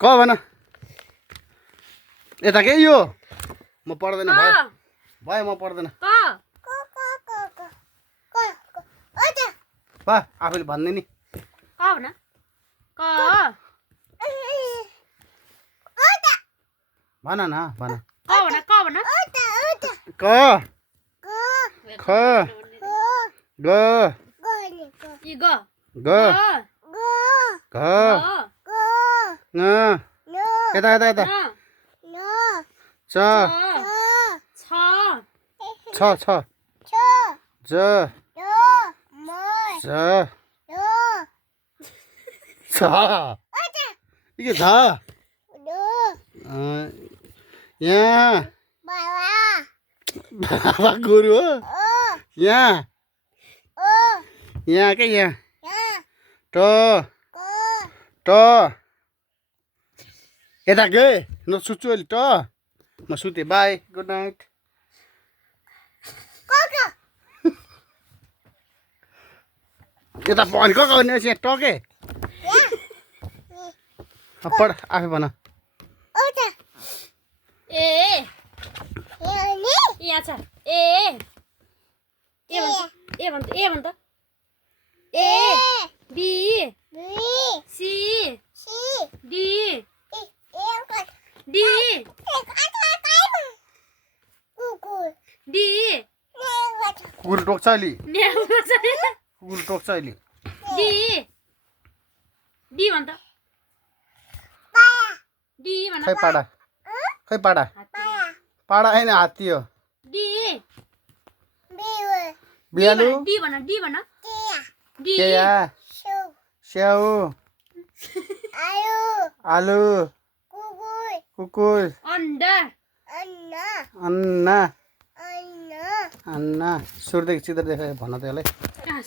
क भन यता के यो म पढ्दैन भयो म पढ्दैन बा आफैले भन्ने नि भन न भन क ख ग ग घ ङ यता यता यता च छ छ ज ज छ के छ यहाँ बाबा गुरु हो यहाँ यहाँ के यहाँ ट ट यता के न सुत्छु अहिले ट म सुतेँ बाई गुड नाइट यता भनेको गर्ने यहाँ टके पढ आफै भन यहाँ छ ए भन्छ A B C D D D कुकुर टोक्छ अहिले कुकुर टोक्छ अहिले डी डी भन्छ डी भन्छ खै पाडा खै पाडा पाडा होइन हात्ती हो डी बिहालु डी भन डी भन डी केया स्याउ आलु कुकुर अन्डा अन्ना अन्ना सुरदेखि चित्र देखायो भन त्यसलाई